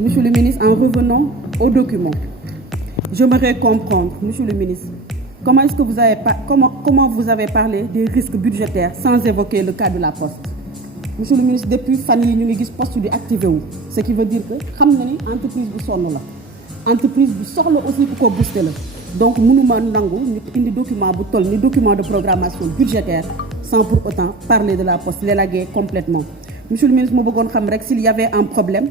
Monsieur le ministre, en revenant aux documents, j'aimerais comprendre, Monsieur le ministre, comment est-ce que comment vous avez parlé des risques budgétaires sans évoquer le cas de la Poste. Monsieur le ministre, depuis fan yi ñu ngi gis poste di activé wu, ce qui veut dire que xam na ni entreprise bu sonn la entreprise bu soxla aussi ku ko booster la donc mënuma nangu ñu indi document bu toll ni document de programmation budgétaire sans pour autant parler de la Poste, l'élaguer complètement. Monsieur le ministre, ma bëggoon xam rek s'il y avait un problème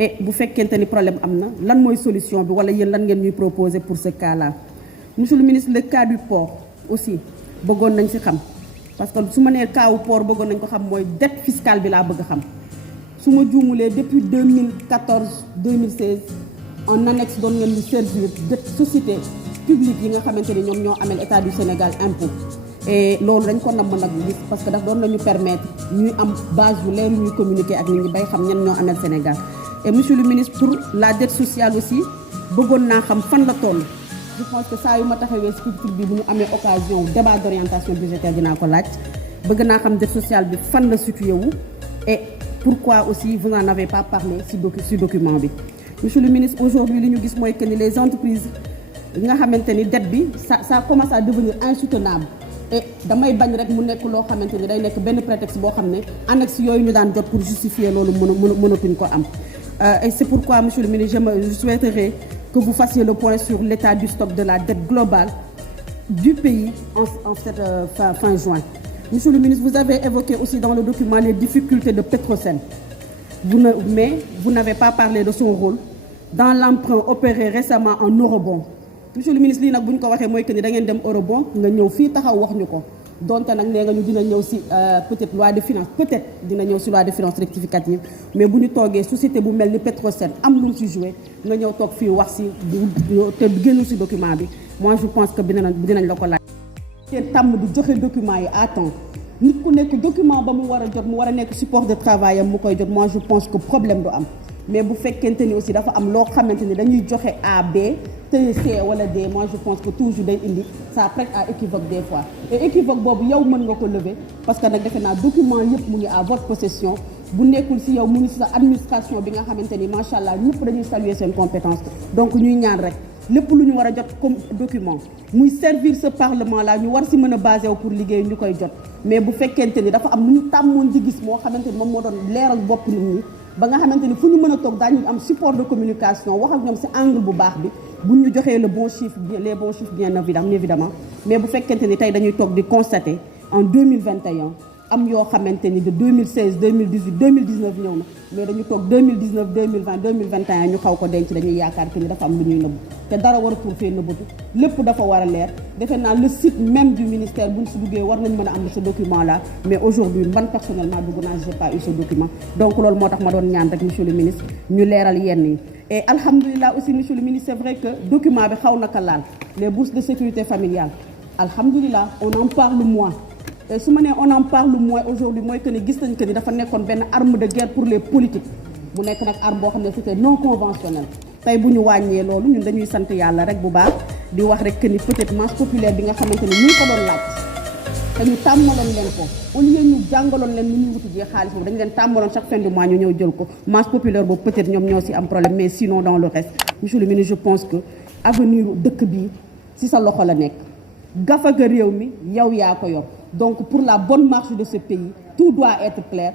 et bu fekkente ni problème am na lan mooy solution bi wala yéen lan ngeen ñuy proposer pour ce cas-là. Monsieur le ministre, le cas du port aussi bëggoon nañ ci xam parce que su ma nee cas wu port bëggoon nañ ko xam mooy dette fiscale bi laa bëgg a xam su ma juumulee depuis 2014 2016 en annexe doon ngeen di servir dette société publique yi nga xamante ni ñoom ñoo amel état du Sénégal impôt et loolu dañ ko namm nag gis parce que daf doon nañu permettre ñuy am base yu leer ñuy communiquer ak nit ñi bay xam ñan ñoo amel Sénégal. Et monsieur le ministre, pour la dette sociale aussi bëggoon naa xam fan la toll. Je pense que saa yu ma taxawee structure bi bu ñu amee occasion débat d'orientation budgétaire dinaa ko laaj bëgg naa xam dette sociale bi fan la situé wu et pourquoi aussi vous n'en avez pas parlé ci document bi. Monsieur le ministre, aujourd'hui li ñu gis mooy que ni les entreprises nga xamante ni dette bi ça commence à devenir insoutenable et damay bañ rek mu nekk loo xamante ni day nekk benn prétexte boo xam ne annexe yooyu ñu daan jot pour justifier loolu mënatuñ ko am. Et c'est pourquoi, Monsieur le ministre, je souhaiterais que vous fassiez le point sur l'état du stock de la dette globale du pays en cette fin juin. Monsieur le ministre, vous avez évoqué aussi dans le document les difficultés de Petrosen. Mais vous n'avez pas parlé de son rôle dans l'emprunt opéré récemment en eurobond. Monsieur le ministre, lii nag bu ñu ko waxee mooy que ni da ngeen dem eurobond nga ñëw fii taxaw wax ñu ko donte nag nee nga ñu dina ñëw si peut-être loi de finance peut-être dina ñëw si loi de finance rectificative mais bu ñu toogee société bu mel ni Petrosen am lu mu si joué nga ñëw toog fii wax si te génnul si document bi moi je pense que dinañ la ko laaj. te tàmm di joxe document yi à temps nit ku nekk document ba mu war a jot mu war a nekk support de travail am mu koy jot moi je pense que problème du am mais bu fekkente ni aussi dafa am loo xamante ni dañuy joxe A B te C wala D moi je pense que toujours day indi ça prête à équivoque des fois et équivoque boobu yow mën nga ko lever parce que nag defe naa document yëpp mu ngi à votre possession bu nekkul si yow mu ngi si sa administration bi nga xamante ni macha allah ñëpp dañuy saluer seen compétence donc ñuy ñaan rek lépp lu ñu war a jot comme document muy servir ce parlement là ñu war si mën a basé wu pour liggéey ñu koy jot mais bu fekkente ni dafa am lu ñu tàmmoon di gis moo xamante ni moom moo doon leeral bopp nit ñi ba nga xamante ni fu ñu mën a toog daañu am support de communication wax ak ñoom ci angle bu baax bi bu ñu joxee le bon chiffre les bons chiffres bien évidemment mais bu fekkente ni tey dañuy toog di constater en 2021 am yoo xamante ni de 2016 2018 2019 ñëw na mais dañu toog 2019 2020 2021 ñu xaw ko denc dañuy yaakaar que ni dafa am lu ñuy nëbb te dara waratul fee nëbbatu lépp dafa war a leer defe naa le site même du ministère buñ si duggee war nañ mën a am ce document là mais aujourd'hui man personnellement dugg naa j'ai pas eu ce document donc loolu moo tax ma doon ñaan rek monsieur le ministre ñu leeral yenn yi et alhamdulilah aussi monsieur le ministre c'est vrai que document bi xaw na ko laal les bourses de sécurité familiale alhamdulilah on en parle moins et su ma nee on en parle moins aujourd'hui mooy que ni gis nañ que ni dafa nekkoon benn arme de guerre pour les politiques mu nekk nag arme boo xam ne c'était non conventionnel tey bu ñu wàññee loolu ñun dañuy sant yàlla rek bu baax di wax rek que ni peut-être masse populaire bi nga xamante ni ñu ngi ko doon laaj te ñu tàmmaloon leen ko au lieu ñu jàngaloon leen ni ñu wuti jee xaalis boobu dañu leen tàmmaloon chaque fin du mois ñu ñëw jël ko masse populaire boobu peut-être ñoom ñoo ci am problème mais sinon dans le reste monsieur le ministre je pense que avenir dëkk bi ci sa loxo la nekk gafaga réew mi yow yaa ko yor donc pour la bonne marche de ce pays tout doit être clair